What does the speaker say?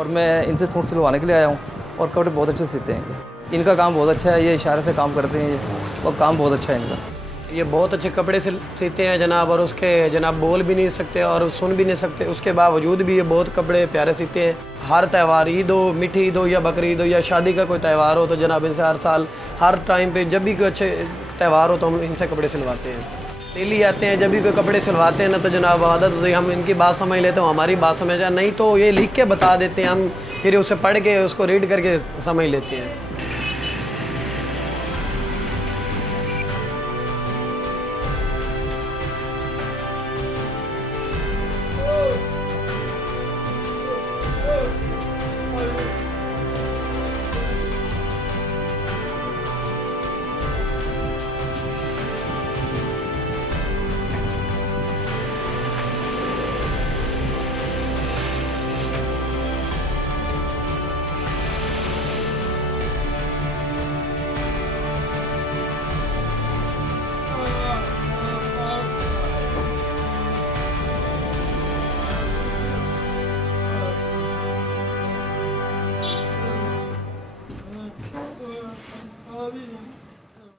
और मैं इनसे सूट सिलवाने के लिए आया हूँ और कपड़े बहुत अच्छे सिलते हैं इनका काम बहुत अच्छा है। ये इशारे से काम करते हैं और काम बहुत अच्छा है इनका। ये बहुत अच्छे कपड़े सीते हैं जनाब, और उसके जनाब बोल भी नहीं सकते और सुन भी नहीं सकते, उसके बावजूद भी ये बहुत कपड़े प्यारे सीते हैं। हर त्यौहार, ईद हो, मीठी ईद हो या बकरी ईद हो या शादी का कोई त्यौहार हो तो जनाब इनसे हर साल हर टाइम पे जब भी कोई अच्छे त्यौहार हो तो हम इनसे कपड़े सिलवाते हैं। डेली आते हैं, जब भी कोई कपड़े सिलवाते हैं ना तो जनाब आदत होती है हम इनकी बात समझ लेते हैं, हमारी बात समझ जाए, नहीं तो ये लिख के बता देते हैं, हम फिर उसे पढ़ के उसको रीड करके समझ लेते हैं।